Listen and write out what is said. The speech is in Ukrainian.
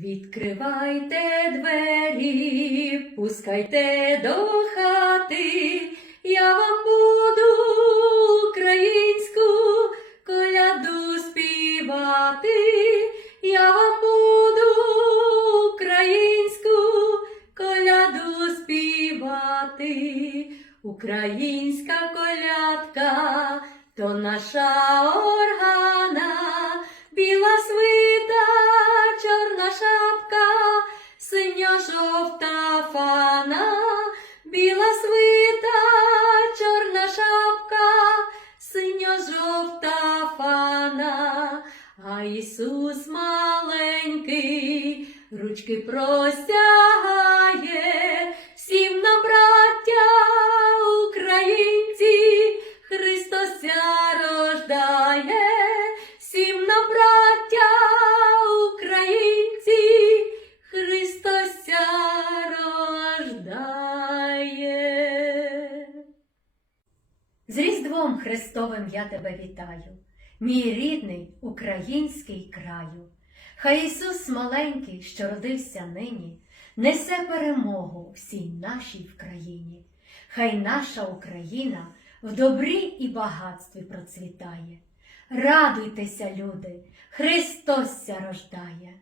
Відкривайте двері, пускайте до хати, я вам буду українську коляду співати, я вам буду українську коляду співати, українська колядка, то наша органа, синьо-жовта фана, біла свита, чорна шапка, синьо-жовта фана, а Ісус маленький, ручки простягає, всім нам, браття, українці, Христося рождає, всім нам, браття, З Різдвом Христовим я тебе вітаю, мій рідний український краю. Хай Ісус маленький, що родився нині, несе перемогу всій нашій в країні. Хай наша Україна в добрі і багатстві процвітає. Радуйтеся, люди, Христос рождає.